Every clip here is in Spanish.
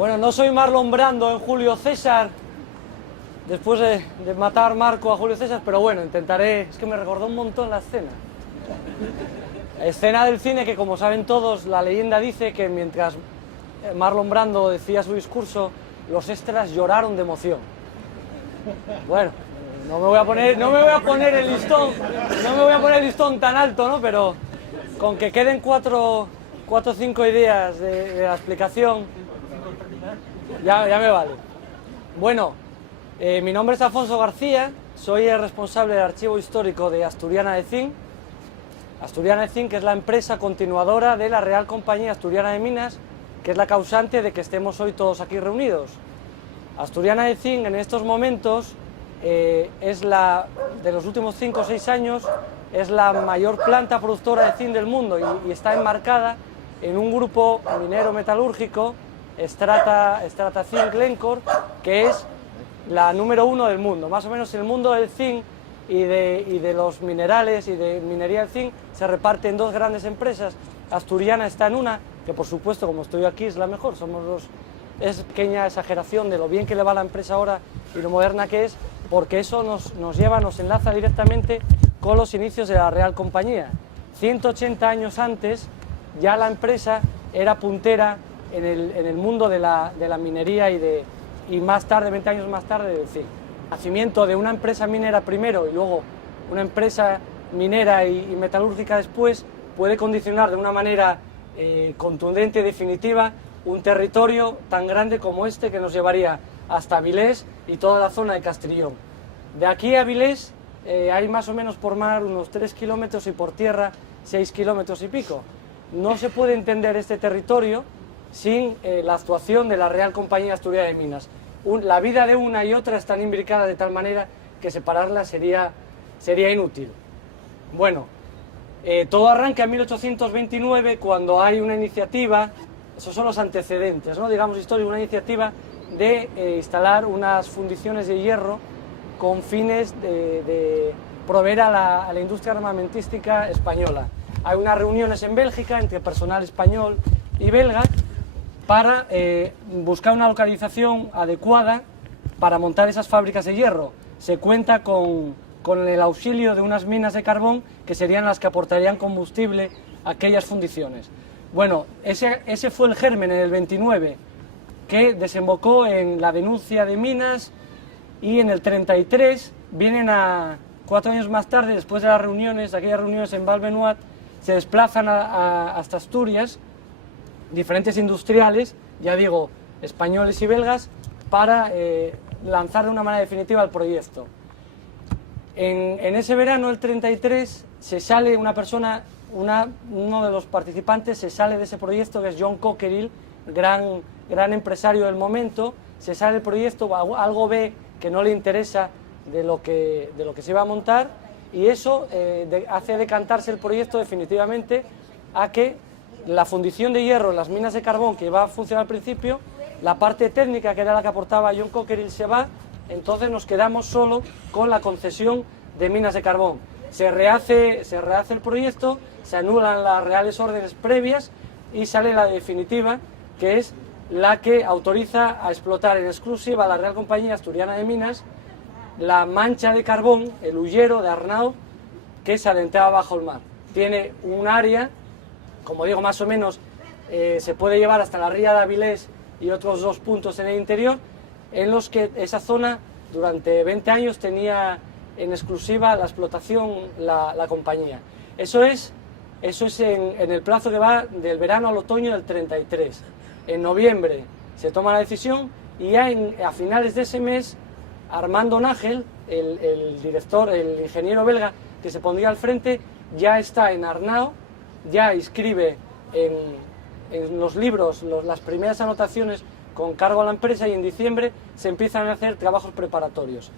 Bueno, no soy Marlon Brando en Julio César, después de matar Marco a Julio César, pero bueno, intentaré... Es que me recordó un montón la escena. La escena del cine que, como saben todos, la leyenda dice que mientras Marlon Brando decía su discurso, los extras lloraron de emoción. Bueno, no me voy a poner el listón tan alto, ¿no? Pero con que queden cuatro o cinco ideas de la explicación, ya me vale. Bueno, mi nombre es Alfonso García, soy el responsable del archivo histórico de Asturiana de Zinc. Asturiana de Zinc, que es la empresa continuadora de la Real Compañía Asturiana de Minas, que es la causante de que estemos hoy todos aquí reunidos. Asturiana de Zinc en estos momentos es la, de los últimos 5 o 6 años, es la mayor planta productora de zinc del mundo y está enmarcada en un grupo minero metalúrgico, Strata Zinc Glencore, que es la número 1 del mundo. Más o menos el mundo del zinc y de los minerales y de minería del zinc se reparte en dos grandes empresas. Asturiana está en una, que por supuesto, como estoy aquí, es la mejor. Es pequeña exageración de lo bien que le va a la empresa ahora y lo moderna que es, porque eso nos enlaza directamente con los inicios de la Real Compañía. 180 años antes ya la empresa era puntera en el mundo de la minería y más tarde, 20 años más tarde, del zinc. El nacimiento de una empresa minera primero y luego una empresa minera y metalúrgica después puede condicionar de una manera contundente y definitiva un territorio tan grande como este, que nos llevaría hasta Avilés y toda la zona de Castrillón. De aquí a Avilés hay más o menos por mar unos 3 kilómetros y por tierra 6 kilómetros y pico. No se puede entender este territorio sin la actuación de la Real Compañía Asturiana de Minas. La vida de una y otra están imbricadas de tal manera que separarlas sería inútil. Bueno, todo arranca en 1829 cuando hay una iniciativa, esos son los antecedentes, ¿no? Digamos, históricos, una iniciativa de instalar unas fundiciones de hierro con fines de proveer a la industria armamentística española. Hay unas reuniones en Bélgica entre personal español y belga para buscar una localización adecuada para montar esas fábricas de hierro. Se cuenta con el auxilio de unas minas de carbón que serían las que aportarían combustible a aquellas fundiciones. Bueno, ese fue el germen en el 29, que desembocó en la denuncia de Minas, y en el 33 vienen 4 años más tarde, después de las reuniones, aquellas reuniones en Val-Benoit, se desplazan hasta Asturias diferentes industriales, ya digo, españoles y belgas, para lanzar de una manera definitiva el proyecto. En ese verano, el 33, se sale una persona, uno de los participantes se sale de ese proyecto, que es John Cockerill, gran empresario del momento. Se sale del proyecto, algo ve que no le interesa de lo que se iba a montar, y eso hace decantarse el proyecto definitivamente a que la fundición de hierro en las minas de carbón, que iba a funcionar al principio, la parte técnica, que era la que aportaba John Cockerill, se va. Entonces nos quedamos solo con la concesión de minas de carbón. Se rehace el proyecto, se anulan las reales órdenes previas y sale la definitiva, que es la que autoriza a explotar en exclusiva a la Real Compañía Asturiana de Minas la mancha de carbón, el huyero de Arnao, que se adentraba bajo el mar. Tiene un área, como digo, más o menos se puede llevar hasta la ría de Avilés y otros 2 puntos en el interior, en los que esa zona durante 20 años tenía en exclusiva la explotación la compañía. Eso es en el plazo que va del verano al otoño del 33. En noviembre se toma la decisión y ya a finales de ese mes Armando Nagel, el director, el ingeniero belga que se pondría al frente, ya está en Arnao, ya inscribe en los libros las primeras anotaciones con cargo a la empresa, y en diciembre se empiezan a hacer trabajos preparatorios.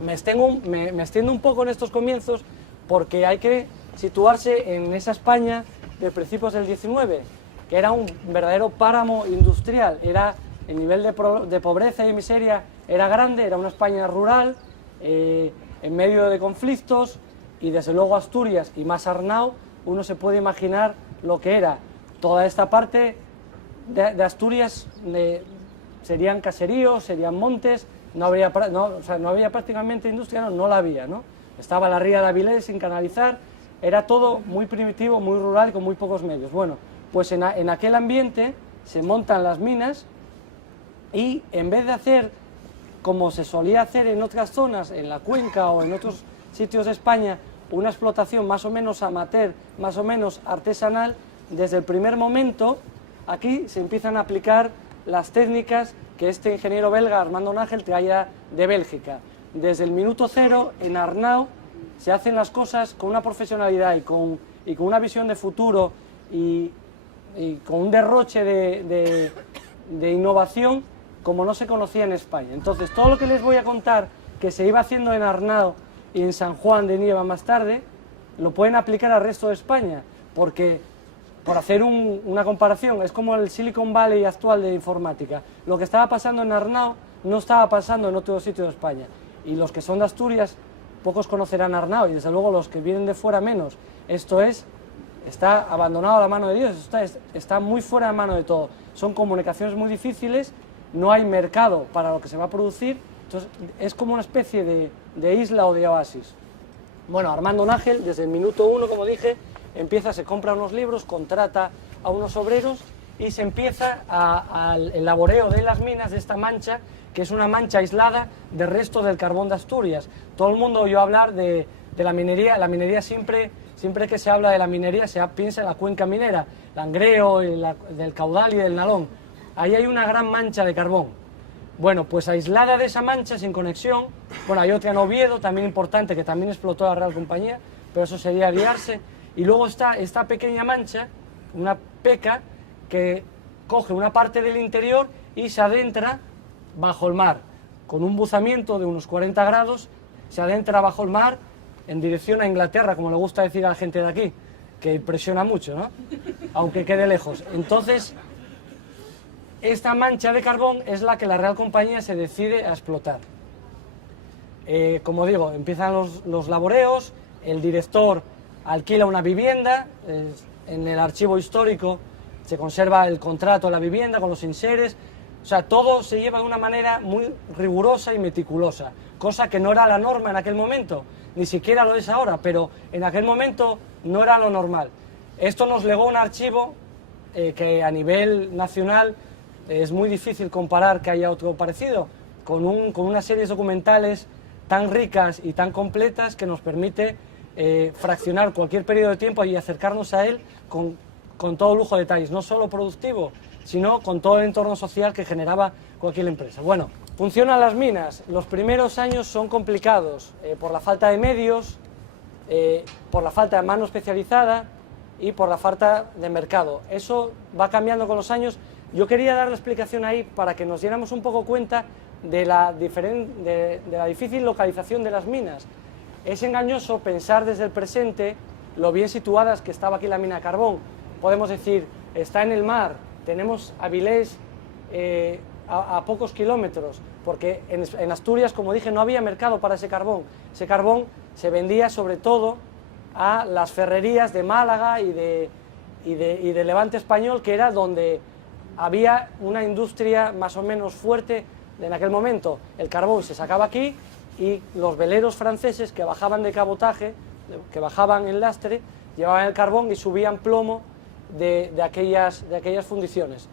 Me extiendo un poco en estos comienzos porque hay que situarse en esa España de principios del 19, que era un verdadero páramo industrial. El nivel de pobreza y miseria era grande, era una España rural, en medio de conflictos, y desde luego Asturias y más Arnao, uno se puede imaginar lo que era toda esta parte de Asturias serían caseríos, serían montes, no había prácticamente industria, no la había, ¿no? Estaba la ría de Avilés sin canalizar, era todo muy primitivo, muy rural y con muy pocos medios. Bueno, pues en aquel ambiente se montan las minas y en vez de hacer como se solía hacer en otras zonas, en la cuenca o en otros sitios de España, una explotación más o menos amateur, más o menos artesanal, desde el primer momento aquí se empiezan a aplicar las técnicas que este ingeniero belga, Armando Nagel, traía de Bélgica. Desde el minuto cero, en Arnau, se hacen las cosas con una profesionalidad y con una visión de futuro y con un derroche de innovación como no se conocía en España. Entonces, todo lo que les voy a contar que se iba haciendo en Arnau y en San Juan de Nieva más tarde, lo pueden aplicar al resto de España, porque, por hacer una comparación, es como el Silicon Valley actual de informática. Lo que estaba pasando en Arnau no estaba pasando en otro sitio de España. Y los que son de Asturias, pocos conocerán Arnau, y desde luego los que vienen de fuera menos. Esto está abandonado a la mano de Dios, está muy fuera de la mano de todo. Son comunicaciones muy difíciles, no hay mercado para lo que se va a producir, entonces es como una especie de isla o de oasis. Bueno, Armando Nagel, desde el minuto uno, como dije, se compra unos libros, contrata a unos obreros y se empieza el laboreo de las minas, de esta mancha, que es una mancha aislada del resto del carbón de Asturias. Todo el mundo oyó hablar de la minería. La minería siempre que se habla de la minería se piensa en la cuenca minera, Langreo, del Caudal y del Nalón. Ahí hay una gran mancha de carbón. Bueno, pues aislada de esa mancha, sin conexión, bueno, hay otra en Oviedo, también importante, que también explotó la Real Compañía, pero eso sería guiarse. Y luego está esta pequeña mancha, una peca, que coge una parte del interior y se adentra bajo el mar, con un buzamiento de unos 40 grados, se adentra bajo el mar en dirección a Inglaterra, como le gusta decir a la gente de aquí, que impresiona mucho, ¿no? Aunque quede lejos. Entonces, esta mancha de carbón es la que la Real Compañía se decide a explotar. Como digo, empiezan los laboreos, el director alquila una vivienda, en el archivo histórico se conserva el contrato de la vivienda con los inseres, o sea, todo se lleva de una manera muy rigurosa y meticulosa, cosa que no era la norma en aquel momento, ni siquiera lo es ahora, pero en aquel momento no era lo normal. Esto nos legó un archivo que a nivel nacional es muy difícil comparar que haya otro parecido, con unas series documentales tan ricas y tan completas que nos permite fraccionar cualquier periodo de tiempo y acercarnos a él con todo lujo de detalles, no solo productivo, sino con todo el entorno social que generaba cualquier empresa. Bueno, funcionan las minas. Los primeros años son complicados por la falta de medios, por la falta de mano especializada y por la falta de mercado. Eso va cambiando con los años. Yo quería dar la explicación ahí para que nos diéramos un poco cuenta de la difícil localización de las minas. Es engañoso pensar desde el presente lo bien situadas que estaba aquí la mina de carbón. Podemos decir, está en el mar, tenemos Avilés a pocos kilómetros, porque en Asturias, como dije, no había mercado para ese carbón. Ese carbón se vendía sobre todo a las ferrerías de Málaga y de Levante español, que era donde había una industria más o menos fuerte en aquel momento. El carbón se sacaba aquí y los veleros franceses que bajaban de cabotaje, que bajaban en lastre, llevaban el carbón y subían plomo de aquellas fundiciones.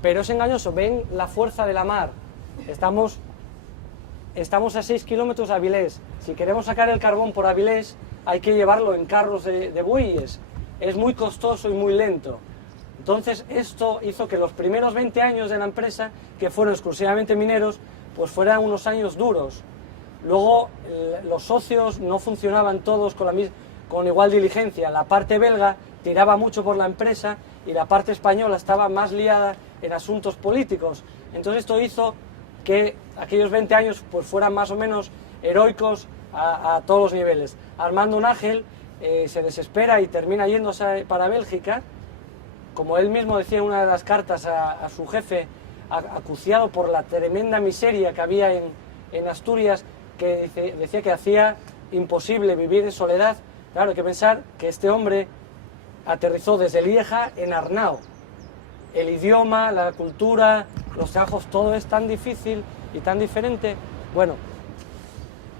Pero es engañoso, ven la fuerza de la mar. Estamos a 6 kilómetros de Avilés. Si queremos sacar el carbón por Avilés, hay que llevarlo en carros de bueyes. Es muy costoso y muy lento. Entonces esto hizo que los primeros 20 años de la empresa, que fueron exclusivamente mineros, pues fueran unos años duros. Luego los socios no funcionaban todos con igual diligencia. La parte belga tiraba mucho por la empresa y la parte española estaba más liada en asuntos políticos. Entonces esto hizo que aquellos 20 años pues fueran más o menos heroicos a todos los niveles. Armando Nagel se desespera y termina yéndose para Bélgica, como él mismo decía en una de las cartas a su jefe, acuciado por la tremenda miseria que había en Asturias, que decía que hacía imposible vivir en soledad. Claro, hay que pensar que este hombre aterrizó desde Lieja en Arnau. el idioma, la cultura, los trabajos, todo es tan difícil y tan diferente. Bueno,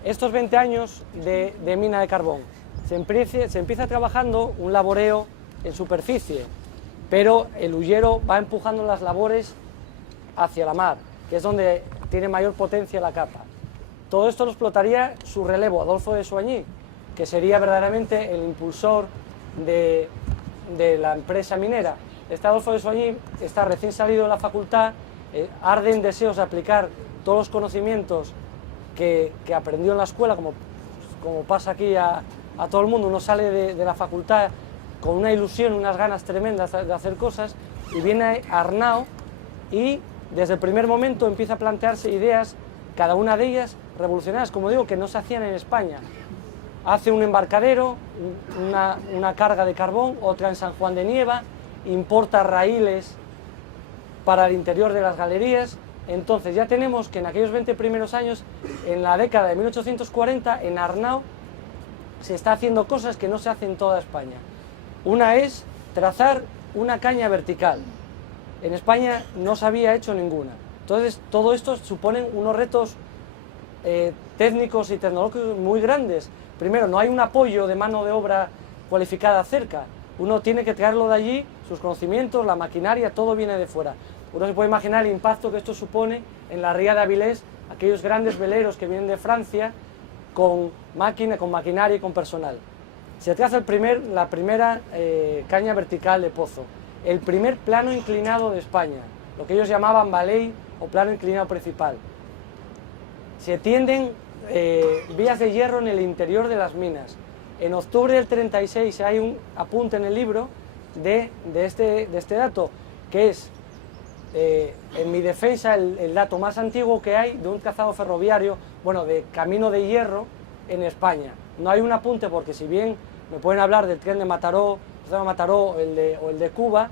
estos 20 años de mina de carbón, se empieza trabajando un laboreo en superficie, pero el huyero va empujando las labores hacia la mar, que es donde tiene mayor potencia la capa. Todo esto lo explotaría su relevo, Adolfo de Soignies, que sería verdaderamente el impulsor de la empresa minera. Este Adolfo de Soignies está recién salido de la facultad, arde en deseos de aplicar todos los conocimientos que aprendió en la escuela, como pasa aquí a todo el mundo. Uno sale de la facultad con una ilusión, unas ganas tremendas de hacer cosas, y viene a Arnau y desde el primer momento empieza a plantearse ideas, cada una de ellas revolucionarias, como digo, que no se hacían en España. Hace un embarcadero, una carga de carbón, otra en San Juan de Nieva, importa raíles para el interior de las galerías. Entonces ya tenemos que en aquellos 20 primeros años, en la década de 1840, en Arnau se está haciendo cosas que no se hacen en toda España. Una es trazar una caña vertical. En España no se había hecho ninguna. Entonces todo esto supone unos retos técnicos y tecnológicos muy grandes. Primero, no hay un apoyo de mano de obra cualificada cerca. Uno tiene que traerlo de allí, sus conocimientos, la maquinaria, todo viene de fuera. Uno se puede imaginar el impacto que esto supone en la ría de Avilés, aquellos grandes veleros que vienen de Francia con maquinaria y con personal. Se traza la primera caña vertical de pozo, el primer plano inclinado de España, lo que ellos llamaban baley o plano inclinado principal. Se tienden vías de hierro en el interior de las minas. En octubre del 36 hay un apunte en el libro de este dato, que es, en mi defensa, el dato más antiguo que hay de un trazado ferroviario, bueno, de camino de hierro en España. No hay un apunte porque, si bien me pueden hablar del tren de Mataró, o el de Cuba,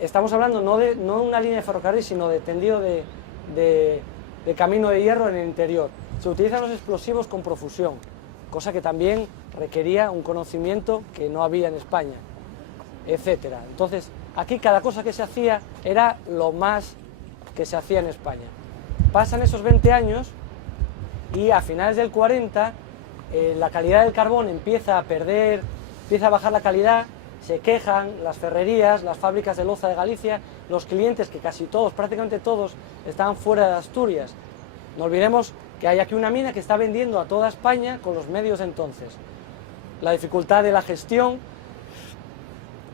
estamos hablando no de una línea de ferrocarril, sino de tendido de camino de hierro en el interior. Se utilizan los explosivos con profusión, cosa que también requería un conocimiento que no había en España, etcétera. Entonces, aquí cada cosa que se hacía era lo más que se hacía en España. Pasan esos 20 años y a finales del 40 la calidad del carbón empieza a bajar la calidad, se quejan las ferrerías, las fábricas de loza de Galicia, los clientes, que casi todos, prácticamente todos, estaban fuera de Asturias. No olvidemos que hay aquí una mina que está vendiendo a toda España con los medios de entonces. La dificultad de la gestión,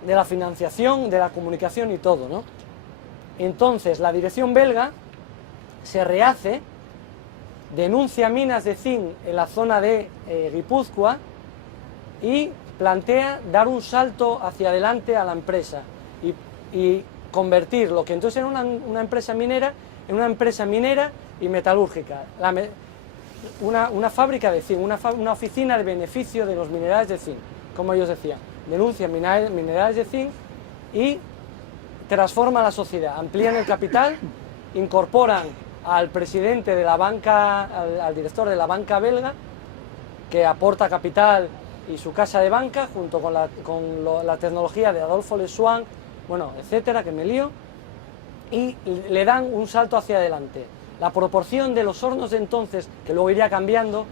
de la financiación, de la comunicación y todo, ¿no? Entonces la dirección belga se rehace, denuncia minas de zinc en la zona de Guipúzcoa y plantea dar un salto hacia adelante a la empresa y convertir lo que entonces era una empresa minera en una empresa minera y metalúrgica, una fábrica de zinc, una oficina de beneficio de los minerales de zinc, como ellos decían. Denuncian minerales de zinc y transforman la sociedad, amplían el capital, incorporan al presidente de la banca, al director de la banca belga, que aporta capital y su casa de banca, junto con la tecnología de Adolfo Le Suen, bueno, etcétera, que me lío, y le dan un salto hacia adelante. La proporción de los hornos de entonces, que luego iría cambiando,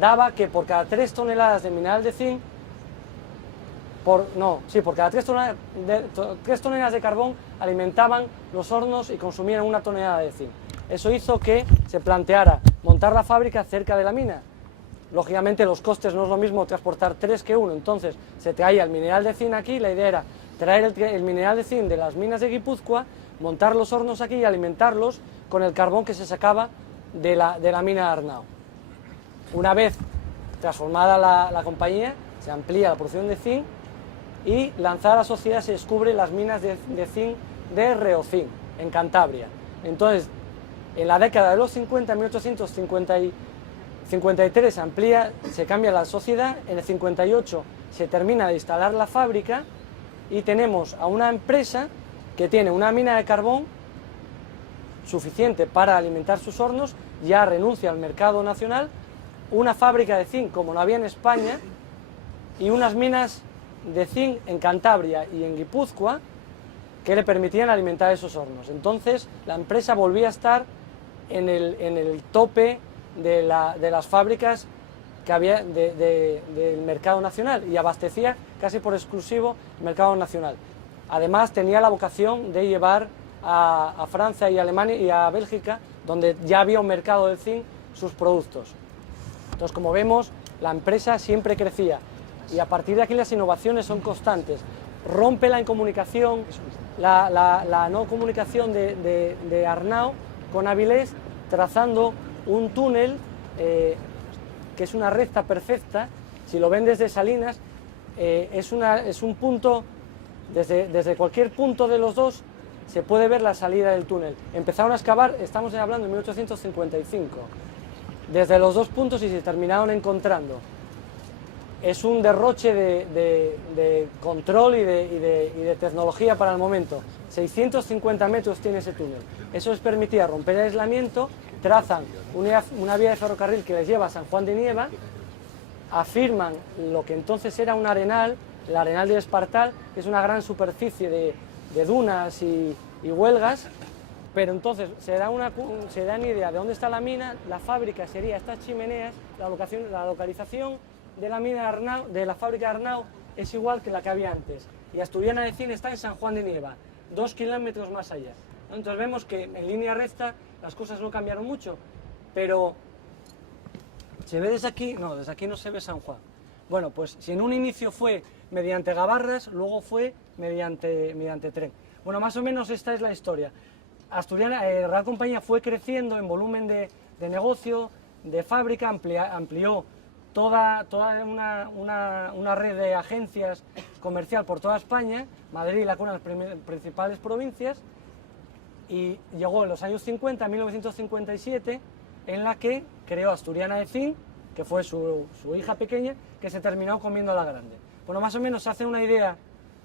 daba que por cada 3 toneladas de mineral de zinc, por cada 3 toneladas de carbón alimentaban los hornos y consumían 1 tonelada de zinc. Eso hizo que se planteara montar la fábrica cerca de la mina. Lógicamente los costes no es lo mismo transportar 3 que 1, entonces se traía el mineral de zinc aquí. La idea era traer el mineral de zinc de las minas de Guipúzcoa, montar los hornos aquí y alimentarlos con el carbón que se sacaba de la mina de Arnau. Una vez transformada la compañía, se amplía la producción de zinc y lanzada a la sociedad se descubre las minas de zinc de Reocin, en Cantabria. Entonces, en la década de los 50, en 1853 se amplía, se cambia la sociedad, en el 58 se termina de instalar la fábrica y tenemos a una empresa que tiene una mina de carbón suficiente para alimentar sus hornos, ya renuncia al mercado nacional, una fábrica de zinc como no había en España y unas minas de zinc en Cantabria y en Guipúzcoa que le permitían alimentar esos hornos. Entonces la empresa volvía a estar en el tope de las fábricas que había del mercado nacional y abastecía casi por exclusivo el mercado nacional. Además tenía la vocación de llevar a Francia y a Alemania y a Bélgica, donde ya había un mercado del zinc, sus productos. Entonces, como vemos, la empresa siempre crecía y a partir de aquí las innovaciones son constantes. Rompe la incomunicación, la no comunicación de Arnau con Avilés, trazando un túnel que es una recta perfecta. Si lo ven desde Salinas, es un punto, desde cualquier punto de los dos se puede ver la salida del túnel. Empezaron a excavar, estamos hablando de 1855, desde los dos puntos y se terminaron encontrando. Es un derroche de control y de tecnología para el momento. 650 metros tiene ese túnel. Eso les permitía romper el aislamiento, trazan una vía de ferrocarril que les lleva a San Juan de Nieva, afirman lo que entonces era un arenal, el arenal del Espartal, que es una gran superficie de dunas y huelgas, pero entonces se dan idea de dónde está la mina. La fábrica sería estas chimeneas, la localización de la mina de Arnau, de la fábrica de Arnau, es igual que la que había antes. Y Asturiana de Zinc está en San Juan de Nieva, 2 kilómetros más allá. Entonces vemos que en línea recta las cosas no cambiaron mucho, pero ¿se ve desde aquí? No, desde aquí no se ve San Juan. Bueno, pues si en un inicio fue mediante gabarras, luego fue mediante tren. Bueno, más o menos esta es la historia. Asturiana, Real Compañía fue creciendo en volumen de negocio, de fábrica, amplió toda una red de agencias comercial por toda España, Madrid y la cuna de las principales provincias, y llegó en los años 50, 1957, en la que creó Asturiana de Zinc, que fue su hija pequeña, que se terminó comiendo a la grande. Bueno, más o menos se hace una idea,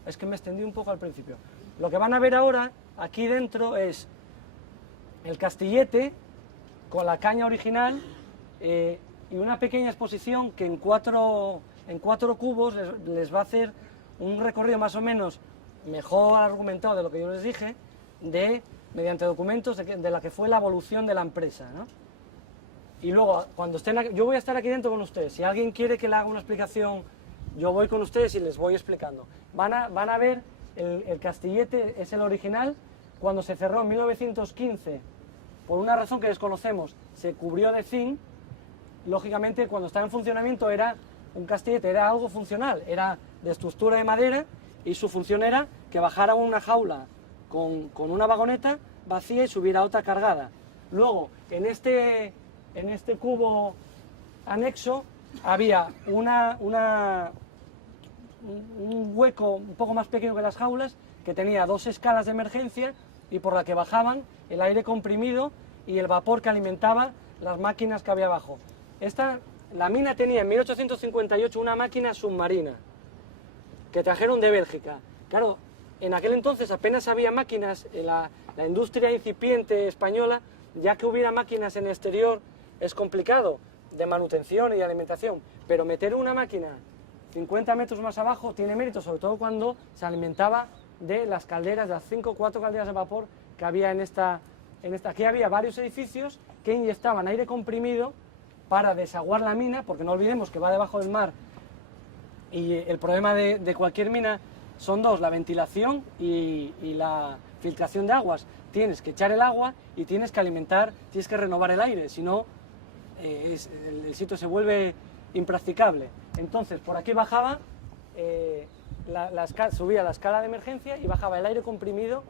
es que me extendí un poco al principio. Lo que van a ver ahora, aquí dentro, es el castillete con la caña original y una pequeña exposición que en cuatro cubos les va a hacer un recorrido más o menos mejor argumentado de lo que yo les dije, mediante documentos de la que fue la evolución de la empresa, ¿no? Y luego, cuando estén aquí, yo voy a estar aquí dentro con ustedes. Si alguien quiere que le haga una explicación, yo voy con ustedes y les voy explicando. Van a ver, el castillete es el original. Cuando se cerró en 1915, por una razón que desconocemos, se cubrió de zinc. Lógicamente, cuando estaba en funcionamiento era un castillete, era algo funcional, era de estructura de madera y su función era que bajara una jaula con una vagoneta vacía y subiera otra cargada. Luego, en este cubo anexo había un hueco un poco más pequeño que las jaulas, que tenía 2 escalas de emergencia y por la que bajaban el aire comprimido y el vapor que alimentaba las máquinas que había abajo. La mina tenía en 1858 una máquina submarina que trajeron de Bélgica. Claro, en aquel entonces apenas había máquinas en la industria incipiente española, ya que hubiera máquinas en el exterior es complicado, de manutención y de alimentación, pero meter una máquina 50 metros más abajo tiene mérito, sobre todo cuando se alimentaba de las calderas, de las 5 o 4 calderas de vapor que había en esta. Aquí había varios edificios que inyectaban aire comprimido para desaguar la mina, porque no olvidemos que va debajo del mar y el problema de cualquier mina son dos, la ventilación y la filtración de aguas. Tienes que echar el agua y tienes que alimentar, tienes que renovar el aire, si no el sitio se vuelve impracticable. Entonces por aquí bajaba, subía la escala de emergencia y bajaba el aire comprimido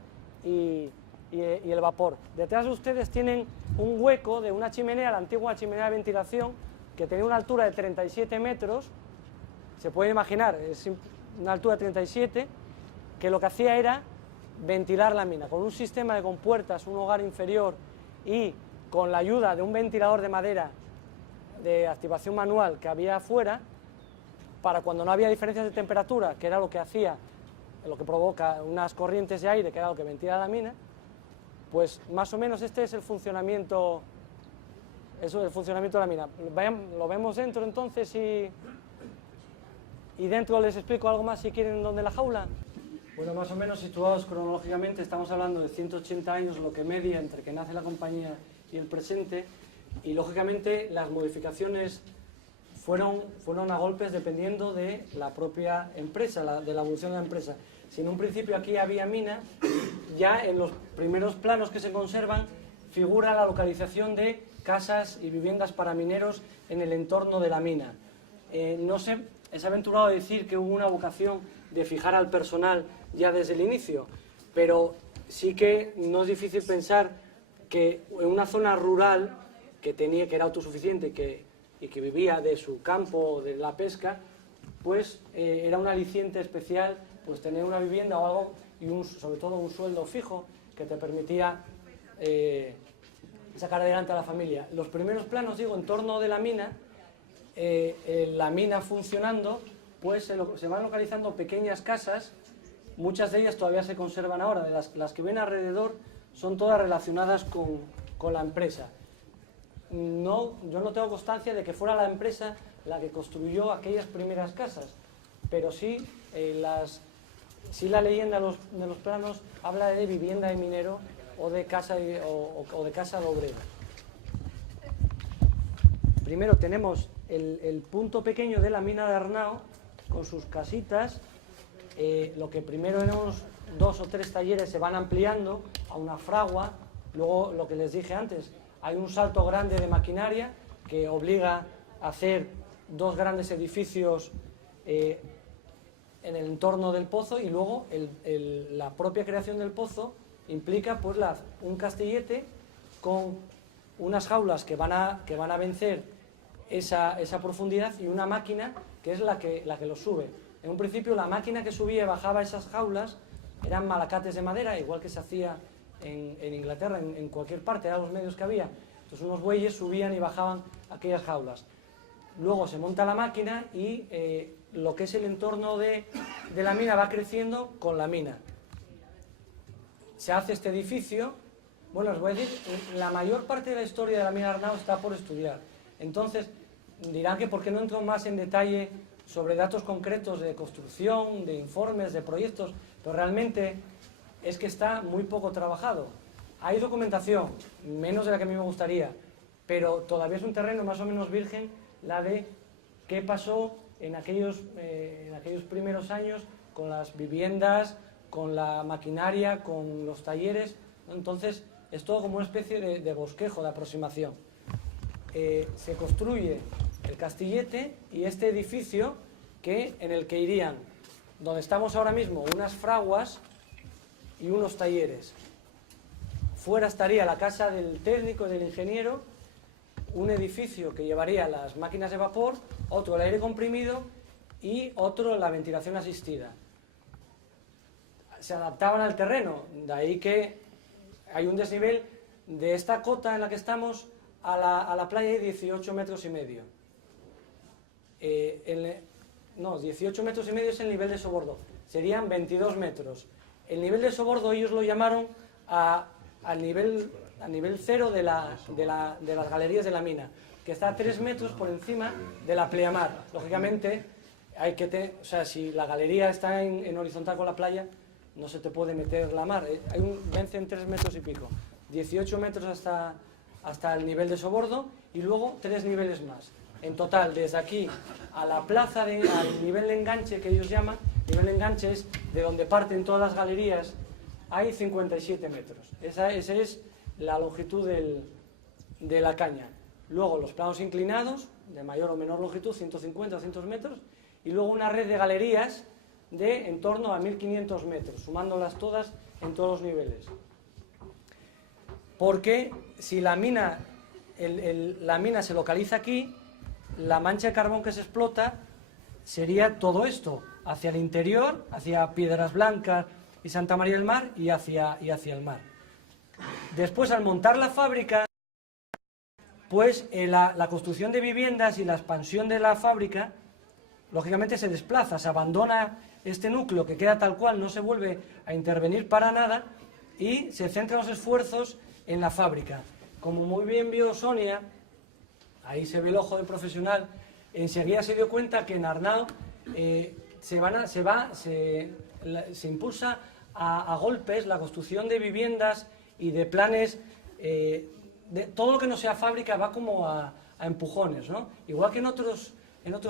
y el vapor. Detrás de ustedes tienen un hueco de una chimenea, la antigua chimenea de ventilación, que tenía una altura de 37 metros, se puede imaginar, es una altura de 37, que lo que hacía era ventilar la mina, con un sistema de compuertas, un hogar inferior y con la ayuda de un ventilador de madera de activación manual que había afuera, para cuando no había diferencias de temperatura, que era lo que hacía, lo que provoca unas corrientes de aire, que era lo que ventila la mina, pues más o menos este es el funcionamiento, de la mina. Lo vemos dentro entonces y dentro les explico algo más si quieren donde la jaula. Bueno, más o menos situados cronológicamente, estamos hablando de 180 años, lo que media entre que nace la compañía y el presente, y lógicamente las modificaciones fueron a golpes dependiendo de la propia empresa, de la evolución de la empresa. Si en un principio aquí había mina, ya en los primeros planos que se conservan figura la localización de casas y viviendas para mineros en el entorno de la mina. No se es aventurado decir que hubo una vocación de fijar al personal ya desde el inicio, pero sí que no es difícil pensar que en una zona rural que era autosuficiente y que vivía de su campo o de la pesca, pues era un aliciente especial pues tener una vivienda o algo y sobre todo un sueldo fijo que te permitía sacar adelante a la familia. Los primeros planos, digo, en torno de la mina funcionando, pues se van localizando pequeñas casas, muchas de ellas todavía se conservan ahora, las que ven alrededor son todas relacionadas con la empresa. Yo no tengo constancia de que fuera la empresa la que construyó aquellas primeras casas, pero sí, la leyenda de los planos habla de vivienda de minero o de casa de obrero. Primero tenemos el punto pequeño de la mina de Arnao, con sus casitas. Lo que primero en unos 2 o 3 talleres se van ampliando a una fragua. Luego, lo que les dije antes, hay un salto grande de maquinaria que obliga a hacer 2 grandes edificios en el entorno del pozo, y luego la propia creación del pozo implica pues un castillete con unas jaulas que van a vencer esa profundidad, y una máquina que es la que lo sube. En un principio la máquina que subía y bajaba esas jaulas eran malacates de madera, igual que se hacía en Inglaterra, en cualquier parte, eran los medios que había. Entonces unos bueyes subían y bajaban aquellas jaulas. Luego se monta la máquina y lo que es el entorno de la mina va creciendo con la mina. Se hace este edificio. Bueno, os voy a decir, la mayor parte de la historia de la mina de Arnao está por estudiar. Entonces, dirán que por qué no entro más en detalle sobre datos concretos de construcción, de informes, de proyectos, pero realmente es que está muy poco trabajado. Hay documentación, menos de la que a mí me gustaría, pero todavía es un terreno más o menos virgen la de qué pasó en aquellos primeros años con las viviendas, con la maquinaria, con los talleres. Entonces, es todo como una especie de bosquejo, de aproximación. Se construye el castillete y este edificio en el que irían, donde estamos ahora mismo, unas fraguas y unos talleres. Fuera estaría la casa del técnico y del ingeniero, un edificio que llevaría las máquinas de vapor, otro el aire comprimido y otro la ventilación asistida. Se adaptaban al terreno, de ahí que hay un desnivel de esta cota en la que estamos a la playa de 18 metros y medio. 18 metros y medio es el nivel de sobordo, serían 22 metros. El nivel de sobordo ellos lo llamaron al nivel cero de las galerías de la mina, que está a 3 metros por encima de la pleamar. Lógicamente, si la galería está en horizontal con la playa, no se te puede meter la mar. Vence en 3 metros y pico. 18 metros hasta el nivel de sobordo y luego 3 niveles más. En total, desde aquí a la plaza, al nivel de enganche que ellos llaman, nivel de enganche es de donde parten todas las galerías, hay 57 metros. Esa es la longitud de la caña. Luego los planos inclinados, de mayor o menor longitud, 150 o 200 metros, y luego una red de galerías de en torno a 1500 metros, sumándolas todas en todos los niveles. Porque si la mina se localiza aquí, la mancha de carbón que se explota sería todo esto, hacia el interior, hacia Piedras Blancas y Santa María del Mar y hacia el mar. Después, al montar la fábrica, pues la construcción de viviendas y la expansión de la fábrica, lógicamente se desplaza, se abandona este núcleo que queda tal cual, no se vuelve a intervenir para nada y se centran los esfuerzos en la fábrica. Como muy bien vio Sonia, ahí se ve el ojo del profesional, enseguida se dio cuenta que en Arnao se impulsa a golpes la construcción de viviendas y de planes, todo lo que no sea fábrica va como a empujones, ¿no? Igual que en otros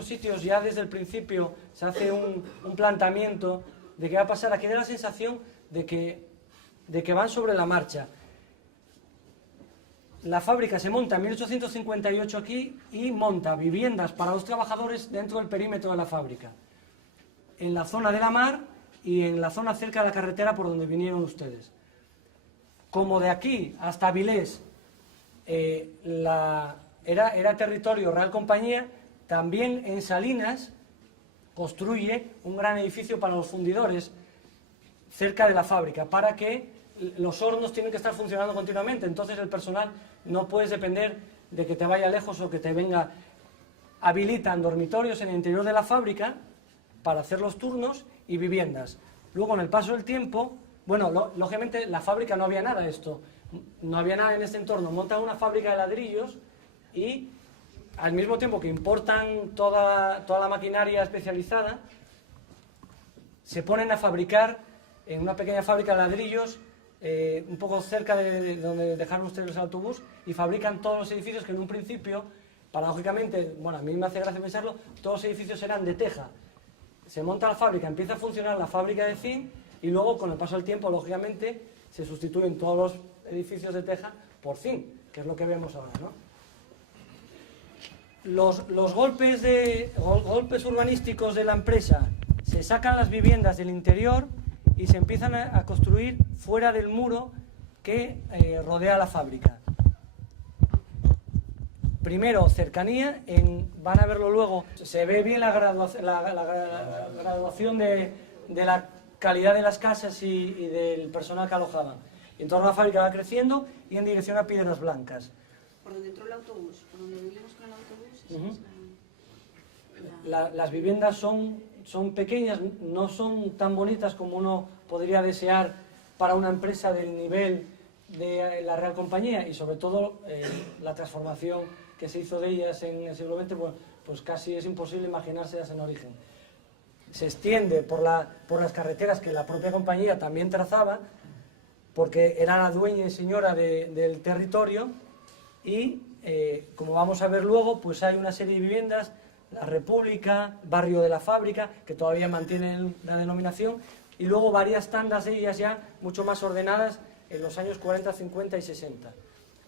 sitios ya desde el principio se hace un planteamiento de qué va a pasar, aquí da la sensación de que van sobre la marcha. La fábrica se monta en 1858 aquí y monta viviendas para los trabajadores dentro del perímetro de la fábrica, en la zona de la mar y en la zona cerca de la carretera por donde vinieron ustedes. Como de aquí hasta Avilés era territorio Real Compañía, también en Salinas construye un gran edificio para los fundidores cerca de la fábrica, para que los hornos tienen que estar funcionando continuamente, entonces el personal no puedes depender de que te vaya lejos o que te venga. Habilitan dormitorios en el interior de la fábrica para hacer los turnos y viviendas. Luego, con el paso del tiempo, bueno, lógicamente la fábrica no había nada de esto, no había nada en este entorno, montan una fábrica de ladrillos y al mismo tiempo que importan toda la maquinaria especializada, se ponen a fabricar en una pequeña fábrica de ladrillos un poco cerca de donde dejaron ustedes el autobús, y fabrican todos los edificios que en un principio, paradójicamente, bueno, a mí me hace gracia pensarlo, todos los edificios eran de teja. Se monta la fábrica, empieza a funcionar la fábrica de zinc y luego con el paso del tiempo, lógicamente, se sustituyen todos los edificios de teja por zinc, que es lo que vemos ahora, ¿no? Los golpes urbanísticos de la empresa, se sacan las viviendas del interior y se empiezan a construir fuera del muro que rodea la fábrica. Primero, cercanía, van a verlo luego, se ve bien la graduación de la calidad de las casas y del personal que alojaban. En torno a la fábrica va creciendo y en dirección a Piedras Blancas. Por donde entró el autobús, por donde vivimos con el autobús. Las viviendas son pequeñas, no son tan bonitas como uno podría desear para una empresa del nivel de la Real Compañía, y sobre todo la transformación que se hizo de ellas en el siglo XX, pues casi es imposible imaginárselas en origen. Se extiende por las carreteras que la propia compañía también trazaba, porque era la dueña y señora del territorio, y como vamos a ver luego, pues hay una serie de viviendas, la República, Barrio de la Fábrica, que todavía mantienen la denominación, y luego varias tandas de ellas ya mucho más ordenadas en los años 40, 50 y 60.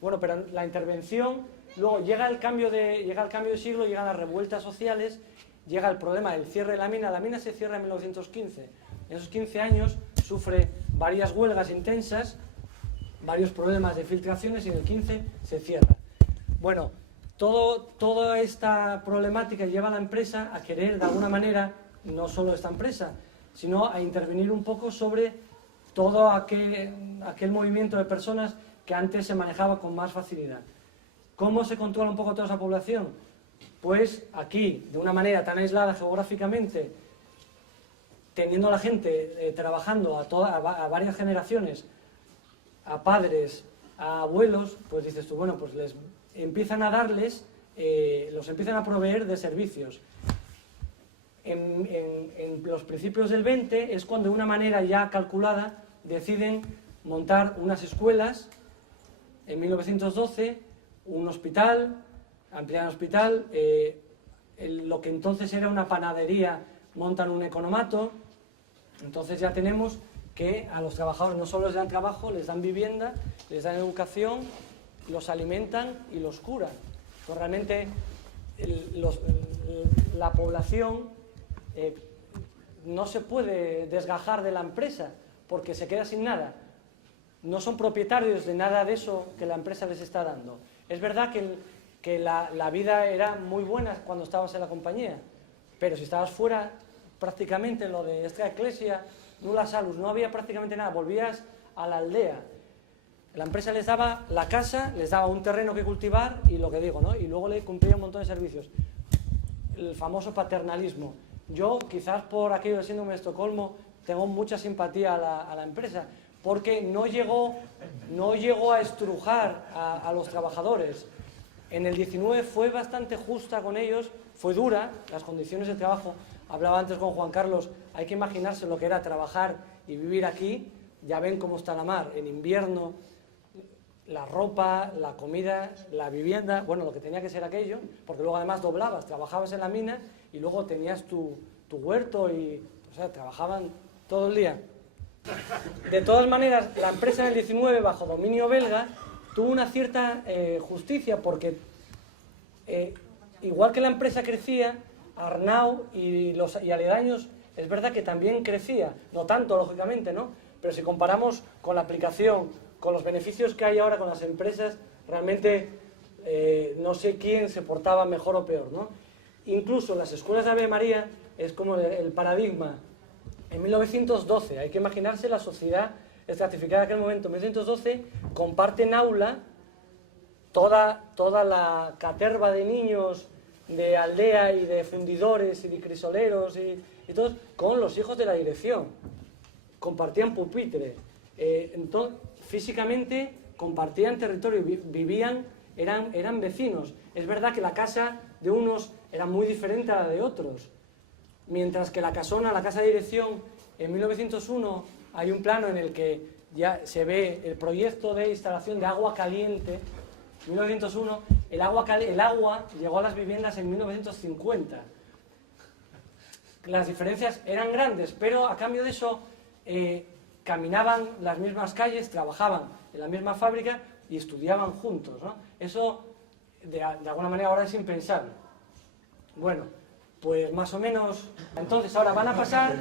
Bueno, pero la intervención, luego llega el cambio de siglo, llegan las revueltas sociales, llega el problema del cierre de la mina se cierra en 1915, en esos 15 años sufre varias huelgas intensas, varios problemas de filtraciones, y en el 15 se cierra. Bueno, toda esta problemática lleva a la empresa a querer, de alguna manera, no solo esta empresa, sino a intervenir un poco sobre todo aquel movimiento de personas que antes se manejaba con más facilidad. ¿Cómo se controla un poco toda esa población? Pues aquí, de una manera tan aislada geográficamente, teniendo a la gente trabajando a varias generaciones, a padres, a abuelos, pues dices tú, bueno, pues los empiezan a proveer de servicios. En los principios del 20 es cuando, de una manera ya calculada, deciden montar unas escuelas, en 1912, un hospital, ampliar el hospital, lo que entonces era una panadería, montan un economato. Entonces ya tenemos que a los trabajadores no solo les dan trabajo, les dan vivienda, les dan educación, los alimentan y los curan. Pues realmente la población no se puede desgajar de la empresa porque se queda sin nada. No son propietarios de nada de eso que la empresa les está dando. Es verdad que la vida era muy buena cuando estabas en la compañía, pero si estabas fuera, prácticamente lo de esta iglesia, nulla salus, no había prácticamente nada, volvías a la aldea. La empresa les daba la casa, les daba un terreno que cultivar y lo que digo, ¿no? Y luego le cumplía un montón de servicios. El famoso paternalismo. Yo, quizás por aquello de síndrome de Estocolmo, tengo mucha simpatía a la empresa, porque no llegó a estrujar a los trabajadores. En el 19 fue bastante justa con ellos, fue dura, las condiciones de trabajo hablaba antes con Juan Carlos, hay que imaginarse lo que era trabajar y vivir aquí. Ya ven cómo está la mar, en invierno, la ropa, la comida, la vivienda, bueno, lo que tenía que ser aquello, porque luego además doblabas, trabajabas en la mina y luego tenías tu huerto y, o sea, trabajaban todo el día. De todas maneras, la empresa en el 19, bajo dominio belga, tuvo una cierta justicia porque, igual que la empresa crecía, Arnau y aledaños, es verdad que también crecía, no tanto, lógicamente, ¿no? Pero si comparamos con la aplicación, con los beneficios que hay ahora con las empresas, realmente no sé quién se portaba mejor o peor, ¿no? Incluso las escuelas de Ave María es como el paradigma. En 1912, hay que imaginarse la sociedad estratificada de aquel momento, en 1912 comparten aula toda la caterva de niños de aldea y de fundidores y de crisoleros y todos con los hijos de la dirección. Compartían pupitre. Entonces, físicamente compartían territorio, vivían, eran vecinos. Es verdad que la casa de unos era muy diferente a la de otros. Mientras que la casona, la casa de dirección, en 1901 hay un plano en el que ya se ve el proyecto de instalación de agua caliente. En 1901, el agua llegó a las viviendas en 1950. Las diferencias eran grandes, pero a cambio de eso caminaban las mismas calles, trabajaban en la misma fábrica y estudiaban juntos, ¿no? Eso, de alguna manera, ahora es impensable. Bueno, pues más o menos. Entonces ahora van a pasar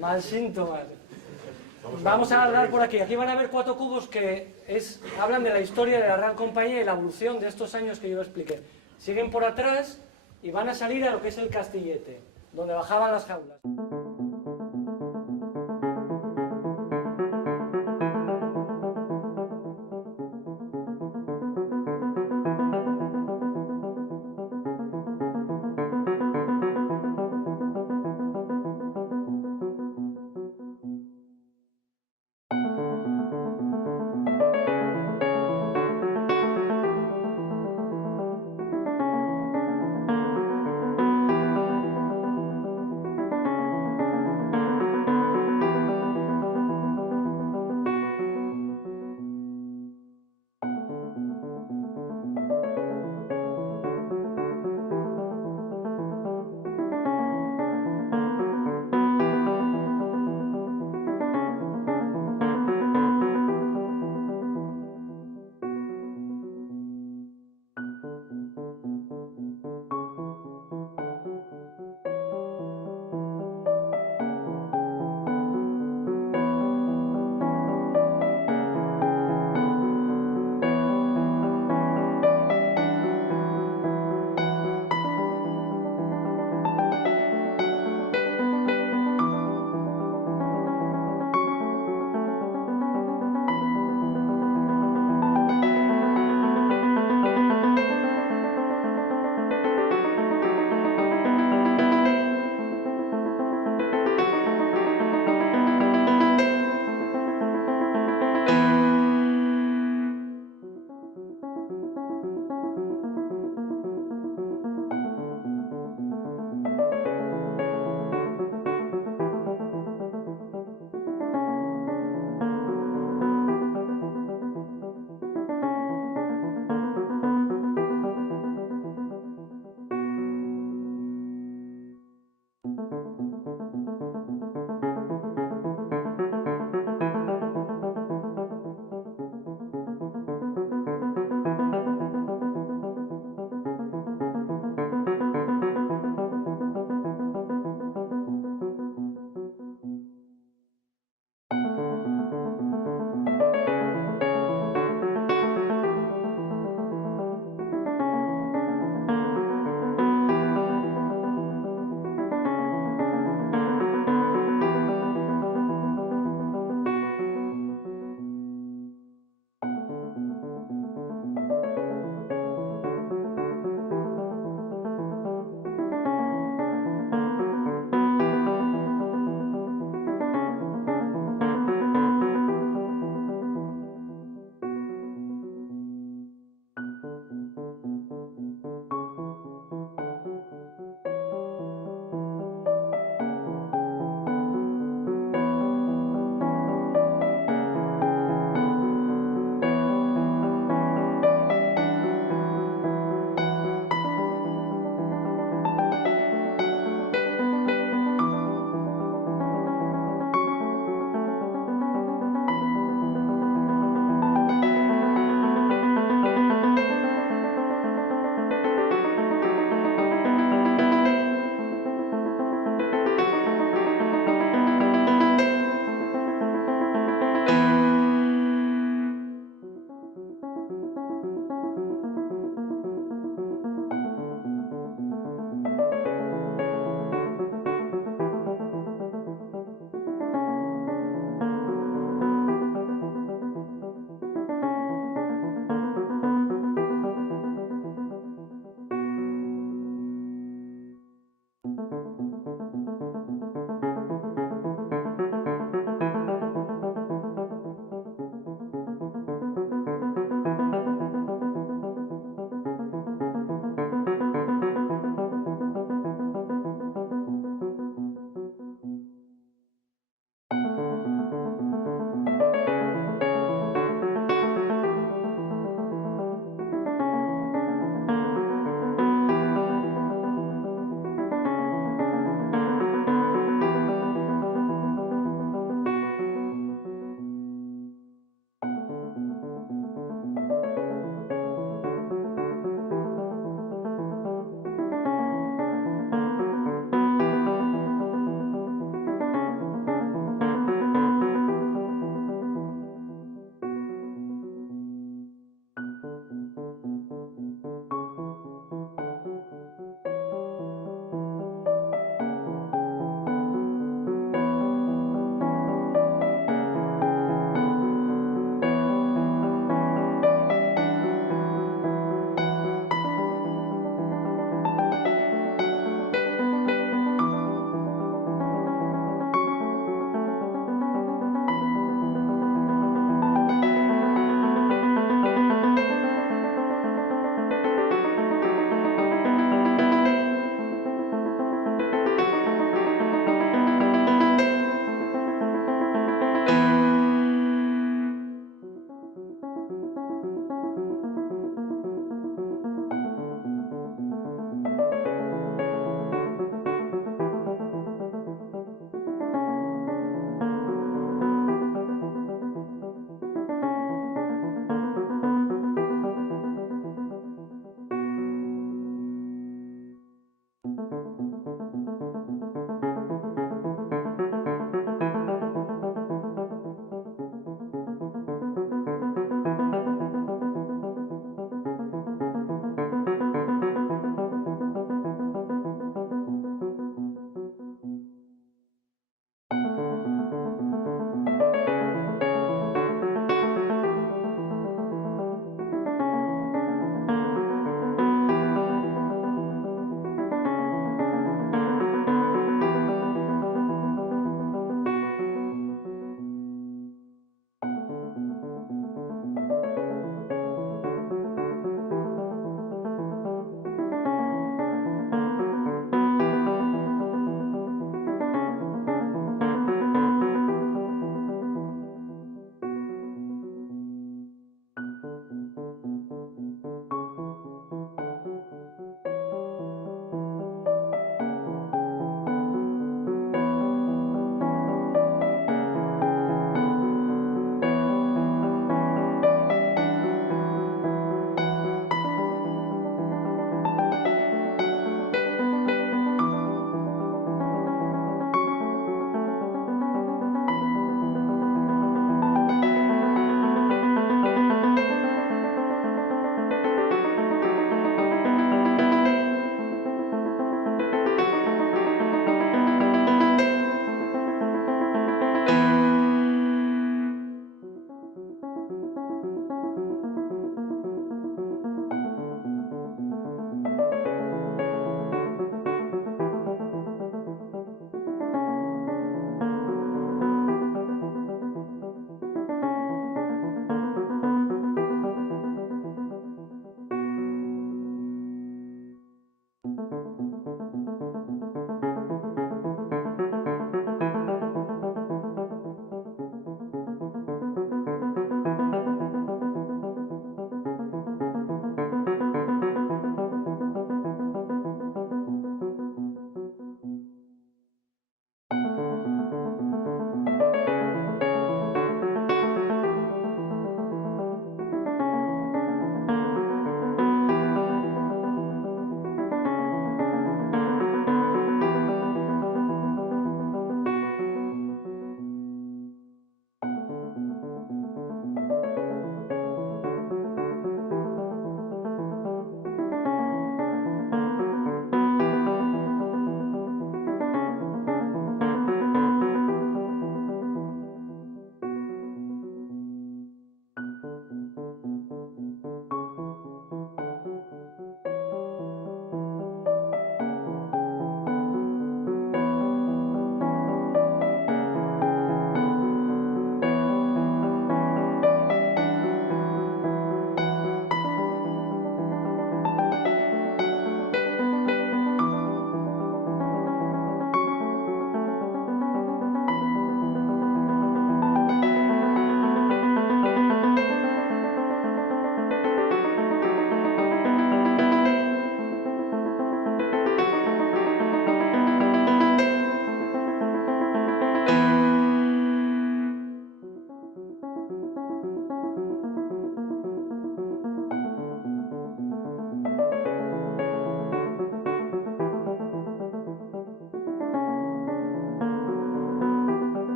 mal síntomas. Vamos a alargar por aquí. Aquí van a ver 4 cubos que hablan de la historia de la Real Compañía y la evolución de estos años que yo expliqué. Siguen por atrás y van a salir a lo que es el Castillete, donde bajaban las jaulas.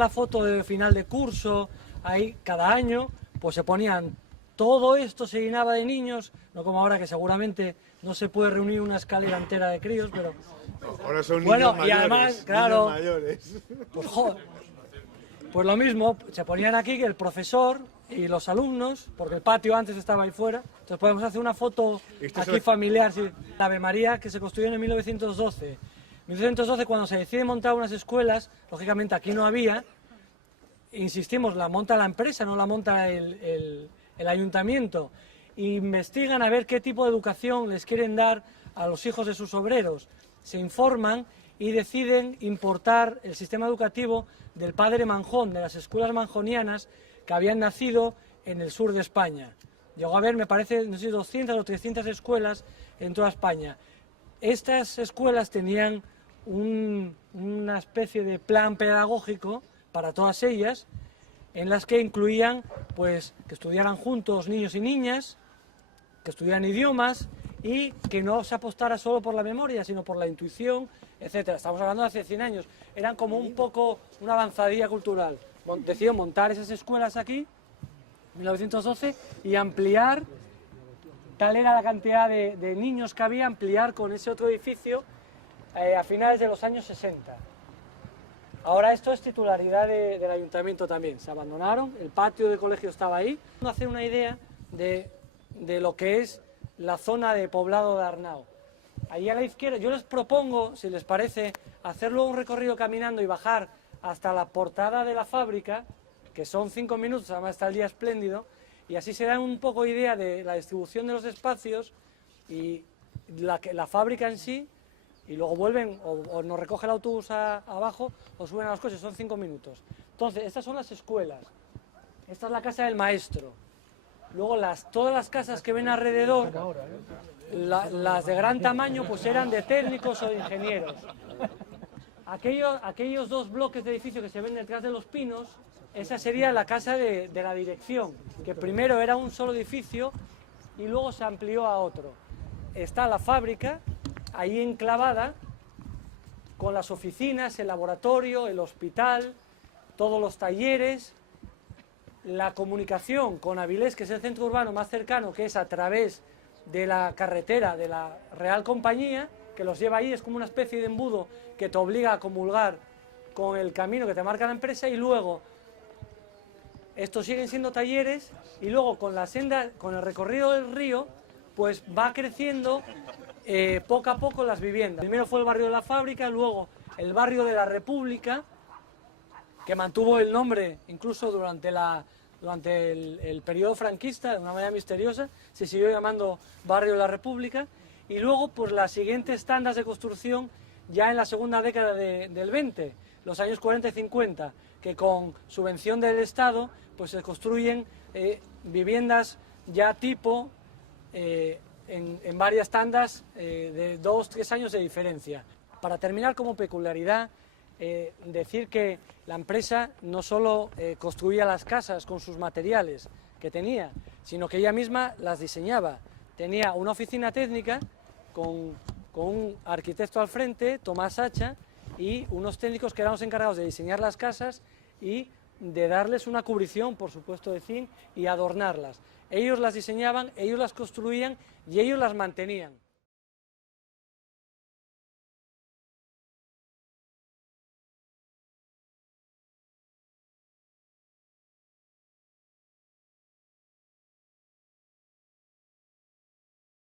la foto de final de curso, ahí cada año pues se ponían, todo esto se llenaba de niños, no como ahora que seguramente no se puede reunir una escalera entera de críos, pero ahora son bueno, niños mayores, y además, claro, niños mayores. pues joder, pues lo mismo, se ponían aquí que el profesor y los alumnos, porque el patio antes estaba ahí fuera, entonces podemos hacer una foto aquí familiar, sí. La Ave María, que se construyó en 1912. 1912, cuando se decide montar unas escuelas, lógicamente aquí no había, insistimos, la monta la empresa, no la monta el ayuntamiento. Investigan a ver qué tipo de educación les quieren dar a los hijos de sus obreros, se informan y deciden importar el sistema educativo del padre Manjón, de las escuelas manjonianas que habían nacido en el sur de España. Llegó a haber, me parece, no sé, 200 o 300 escuelas en toda España. Estas escuelas tenían una especie de plan pedagógico para todas ellas, en las que incluían pues que estudiaran juntos niños y niñas, que estudiaran idiomas y que no se apostara solo por la memoria, sino por la intuición, etcétera. Estamos hablando de hace 100 años. Eran como un poco una avanzadilla cultural. Decidieron montar esas escuelas aquí, en 1912, y ampliar, tal era la cantidad de niños que había, ampliar con ese otro edificio a finales de los años 60. Ahora esto es titularidad del ayuntamiento también. Se abandonaron, el patio del colegio estaba ahí. Hacer una idea de lo que es la zona de poblado de Arnao. Ahí a la izquierda, yo les propongo, si les parece, hacerlo un recorrido caminando y bajar hasta la portada de la fábrica, que son 5 minutos, además está el día espléndido, y así se dan un poco idea de la distribución de los espacios y la fábrica en sí, y luego vuelven, o nos recoge el autobús abajo, o suben a los coches, son 5 minutos. Entonces, estas son las escuelas, esta es la casa del maestro. Luego todas las casas que ven alrededor, las de gran tamaño, pues eran de técnicos o de ingenieros. Aquellos dos bloques de edificio que se ven detrás de los pinos, esa sería la casa de la dirección, que primero era un solo edificio y luego se amplió a otro. Está la fábrica, ahí enclavada, con las oficinas, el laboratorio, el hospital, todos los talleres. La comunicación con Avilés, que es el centro urbano más cercano, que es a través de la carretera de la Real Compañía, que los lleva ahí, es como una especie de embudo que te obliga a comulgar con el camino que te marca la empresa, y luego estos siguen siendo talleres, y luego con la senda, con el recorrido del río, pues va creciendo poco a poco las viviendas. Primero fue el barrio de la Fábrica, luego el barrio de la República, que mantuvo el nombre incluso durante el periodo franquista, de una manera misteriosa, se siguió llamando Barrio de la República, y luego pues las siguientes tandas de construcción ya en la segunda década del 20, los años 40 y 50, que con subvención del Estado pues se construyen viviendas ya tipo en varias tandas de 2 o 3 años de diferencia. Para terminar, como peculiaridad, decir que la empresa no solo construía las casas con sus materiales que tenía, sino que ella misma las diseñaba. Tenía una oficina técnica con un arquitecto al frente, Tomás Hacha, y unos técnicos que eran los encargados de diseñar las casas y de darles una cubrición, por supuesto, de zinc y adornarlas. Ellos las diseñaban, ellos las construían y ellos las mantenían.